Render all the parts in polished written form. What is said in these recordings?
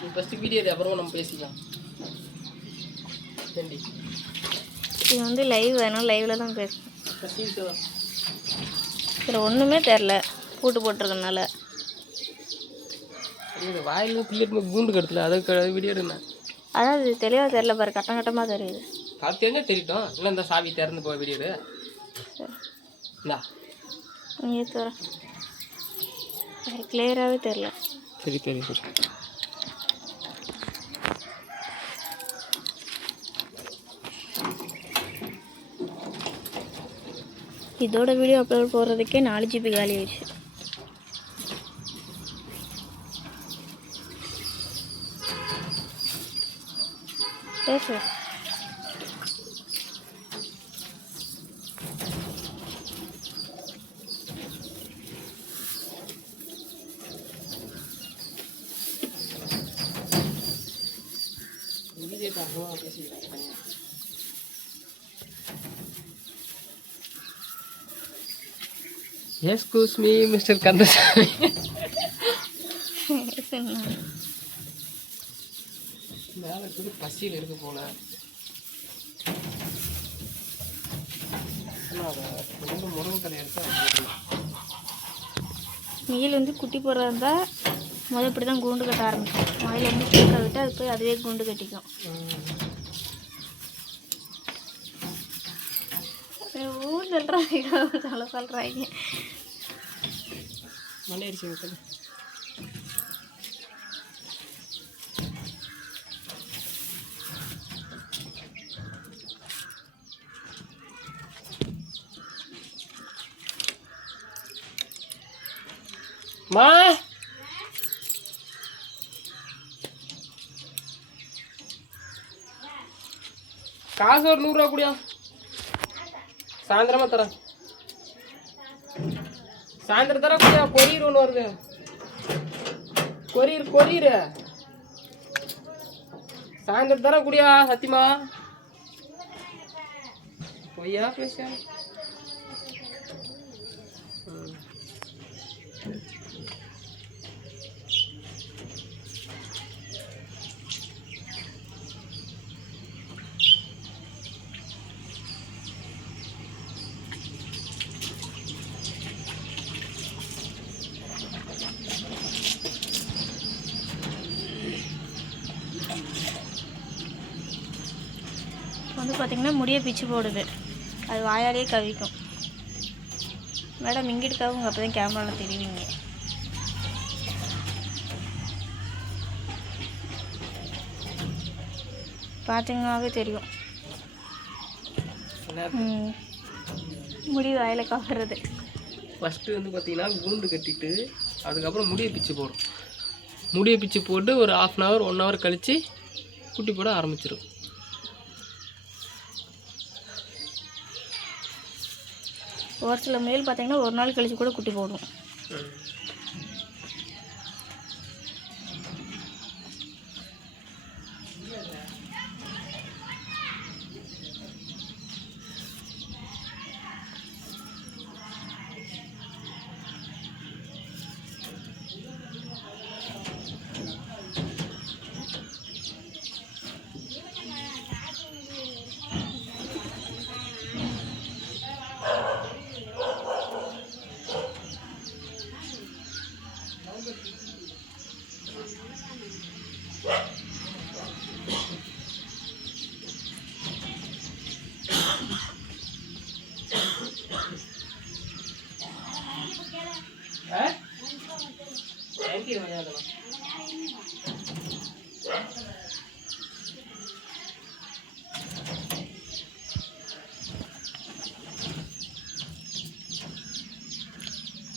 நீ first video எடு, அப்புறமா நம்ம பேசிக்கலாம். நன்றி. இது வந்து லைவ் வேணும், லைவில் தான் பேசணும். ஃபஸ்ட்டு இதில் ஒன்றுமே தெரில பூட்டு போட்டிருக்கனால. இது வாயிலும் பிள்ளைட்டு கூண்டு கடுத்துல அதுக்கு வீடியோ எடுங்க. அதான் இது தெளிவாக தெரில பாரு, கட்டம் கட்டமாக தெரியுது. அது தெரிஞ்சா தெரியட்டும். இல்லை இந்த சாவி திறந்து போய் வீடியோ எடு. இந்தா நீ ஏற்று வர கிளியராகவே தெரில. சரி தெரியும் சரி. இதோட வீடியோ அப்லோட் போடுறதுக்கே 4 GB காலி ஆயிடுச்சு. பேசு. வீடியோ பார்க்கலாம் பேசிக்கலாம். Excuse me mister Kandasamy. மேலே கூட பசியில் இருக்கு போல. முருங்கை தலை எடுத்து மீல் வந்து குட்டி போடுறதா இருந்தால் முதல் இப்படி தான் கூண்டு கட்ட ஆரம்பிக்கும். முதல்ல வந்து கேட்க விட்டு அது போய் அதுவே கூண்டு கட்டிக்கும். சொல்கிறாங்க மலையரிசி வைக்கல. மா காசு ஒரு 100 ரூபா கூடியா, சாயந்தரமா தரேன். சாயந்தரம் தர கூடியா, கொரியர் ஒன்று வருது. கொரியர் சாயந்தரம் தர கூடியா. சத்தியமா பொய்யா பேச. வந்து பார்த்திங்கன்னா முடியை பிச்சு போடுது, அது வாயாலேயே கவிக்கும். மேடம் இங்கிட்டு கவுங்க, அப்போ தான் கேமராவில் தெரியுவீங்க. பார்த்தீங்கன்னாவே தெரியும் முடி வாயில் கவர்றது. ஃபஸ்ட்டு வந்து பார்த்தீங்கன்னா கூண்டு கட்டிட்டு அதுக்கப்புறம் முடியை பிச்சு போடும். முடியை பிச்சு போட்டு ஒரு 1/2 hour 1 hour கழித்து குட்டி போட ஆரம்பிச்சிடும். ஒரு சில முயல் பார்த்தீங்கன்னா ஒரு நாள் கழிச்சு கூட குட்டி போடும்.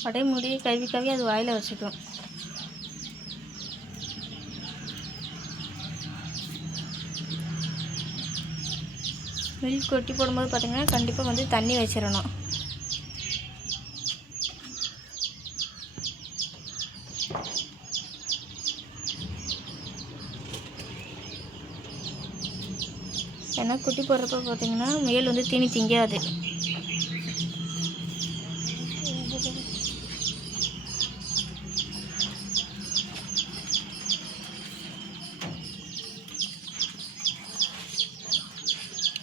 அப்படியே முடியை கவி கவி அது வாயில் வச்சுக்கும். மில்க் கொட்டி போடும்போது பார்த்திங்கன்னா கண்டிப்பாக வந்து தண்ணி வச்சிடணும். ஏன்னா குட்டி போடுறப்ப பார்த்திங்கன்னா முயல் வந்து தீனி திங்காது.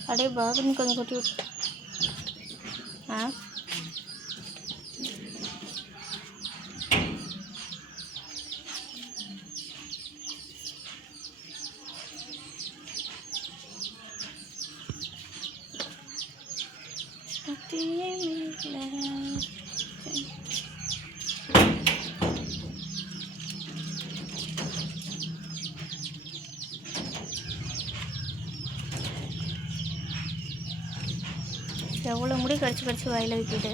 அப்படியே பாத்ரூம் கொஞ்சம் கொட்டி விட்டு. ஆ எவ்வளோ முடி கடிச்சு கடிச்சு வாயில் வைக்கிது.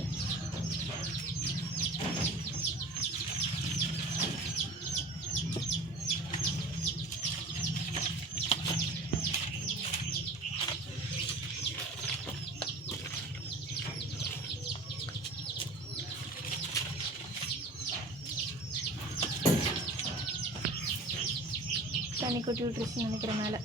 தண்ணி கொட்டி விட்டுருச்சுன்னு நினைக்கிறேன் மேலே.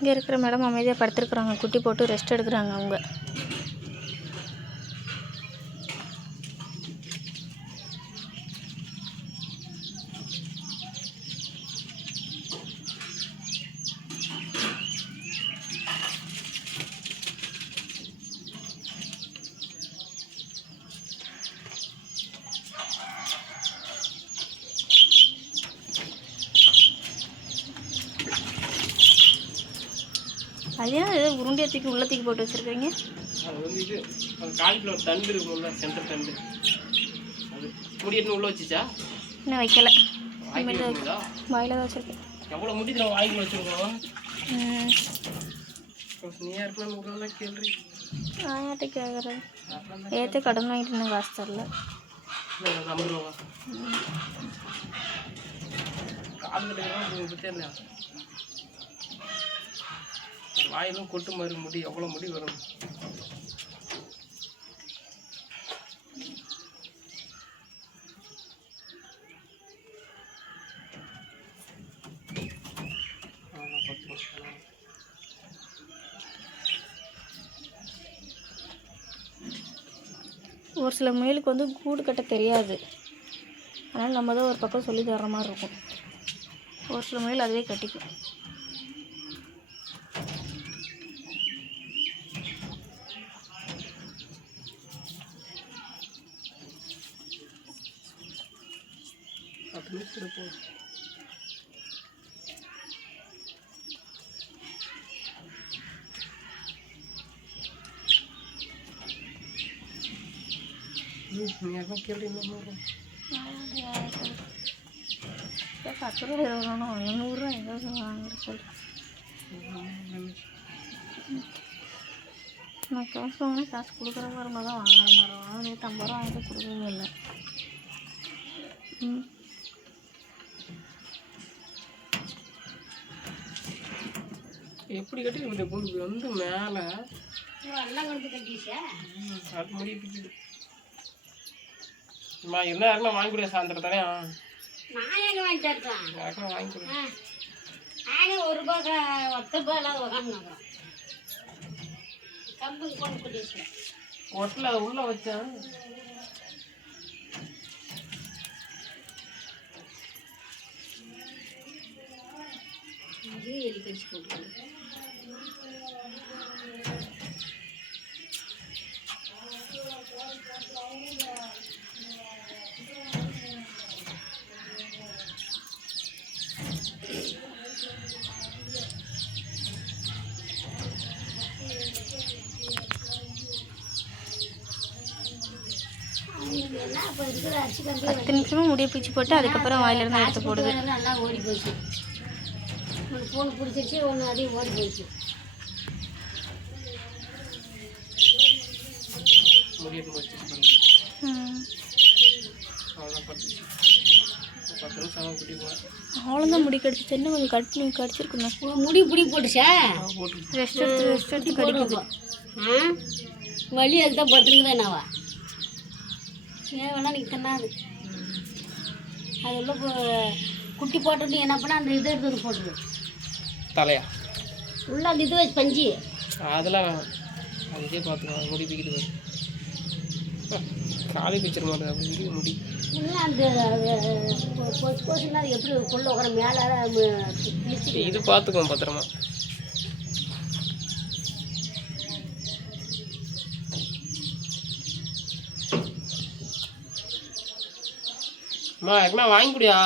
இங்கே இருக்கிற மேடம் அமைதியாக படுத்துருக்குறாங்க. குட்டி போட்டு ரெஸ்ட் எடுக்கிறாங்க அவங்க. அது ஏன் ஏதோ உருண்டையாக தூக்கி உள்ள தூக்கி போட்டு வச்சுருக்கீங்க? அது வந்து இது அந்த காலிஃப்ளவர் தண்டு இருக்கும்ல, சென்டர் தண்டு, அது முடியட்டு உள்ளே வச்சுச்சா? இன்னும் வைக்கல. வாங்கிக்கிறீங்களா? வாயில் தான் வச்சுருக்கேன். எவ்வளோ முடி நம்ம வாங்கிட்டு வச்சுருக்கோம். நீயா இருக்கணும் கேள்வி. நான் யார்கிட்ட கேட்குறேன்? ஏற்ற கடன் வாங்கிட்டு இன்னும் காசு தரல. 50 ரூபா கால் கட்டுக்கலாம் இல்லையா? வாயிலும் கொட்டு மாதிரி முடி எவ்வளோ முடி வரும். ஒரு சில முயலுக்கு வந்து கூடு கட்ட தெரியாது. அதனால் நம்ம தான் ஒரு பக்கம் சொல்லி தர்ற மாதிரி இருக்கும். ஒரு சில முயல் அதுவே கட்டிக்கும். கேள்வி 10 ரூபா எவ்வளோணும் 100 ஏதாவது வாங்குற சொல்லு. நான் காசு வாங்கினா காசு கொடுக்குற மாதிரி இருந்தால் தான் வாங்குற மாதிரி வரும். 150 ரூபா வாங்கிட்டு கொடுக்கவே இல்லை. எப்படி கட்டி இந்த பொண்ணு வந்து மேலே எல்லாம் கொண்டு கட்டிச்சா அது முடிவு என்ன யாருன்னா வாங்கி கொடுக்க சாயந்தரம் தானே. நான் எங்கே வாங்கி தரேன்? யாருன்னா வாங்கி கொடு. நானே ₹1 ₹10 உட்காந்துக்கிறோம். கம்பு கொண்டு கட்டிச்சு ஒட்டில் அதை உள்ளே வச்சேன். அது எலி கடிச்சு போட்டுக்கணும். இப்போ இருக்கிற அரிசி கம்பி 10 நிமிஷமாக முடிய பிச்சு போட்டு அதுக்கப்புறம் வாயிலிருந்து எடுத்து போடுது. நல்லா ஓடி போயிடுச்சு. ஒன்று ஃபோன் பிடிச்சிருச்சு, ஒன்று அதையும் ஓடி போயிடுச்சு. முடியட்டு போச்சு. அவ்வளோதான் 10 சாம குட்டி போகிறேன். அவ்வளோதான் முடி கடிச்சிச்சு. என்ன கொஞ்சம் கடிச்சிருக்குண்ணா. உன் முடி பிடி போட்டுச்சா போட்டு ரெஸ்ட் எடுத்து கடிக்குது. வலி அதுதான் படுத்துருக்குதா என்னவா ஏன் வேணா நீ தின்னாது அது உள்ள குட்டி போட்டுட்டு என்ன பண்ணால் அந்த இதை எடுத்து வந்து போட்டுரு தலையா உள்ள அந்த இது வச்சு பஞ்சு அதெல்லாம் அதுக்கே பார்த்துக்கலாம். முடி பிக்கிட்டு காலி பிச்சிட மாட்டேன் அப்படி இருக்கு முடி. இல்லை அந்த பொசு பொசுன்னா அது எப்படி கொள்ள உட்கார மேலே இது பார்த்துக்கோம் பத்திரமா. அம்மா எங்கம்மா வாங்கி குடியா.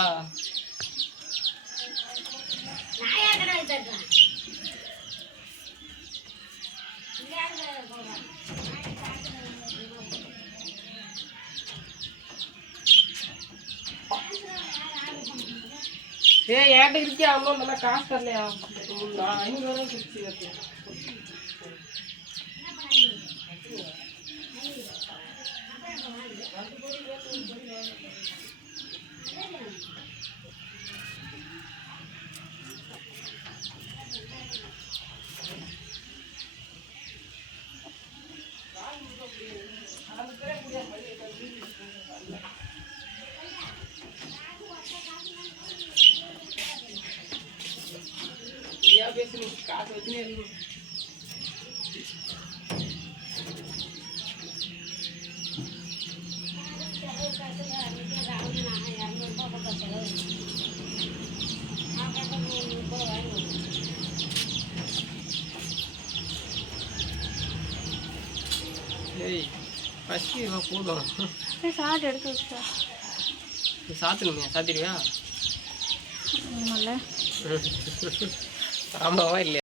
ஏய் ஏன்ட்ட இருக்கியா அம்மா நல்லா காசு தரலையா. நான் 500 ரூபா கொடுத்து பேசு காசு வச்சுனே இருக்கு. ஏய் பசி போதும். சாப்பிட்டு எடுத்து வச்சா சாத்தணுமே சாத்திடுவியா. ஆமாம்ல. ஆமாவா இல்லையா.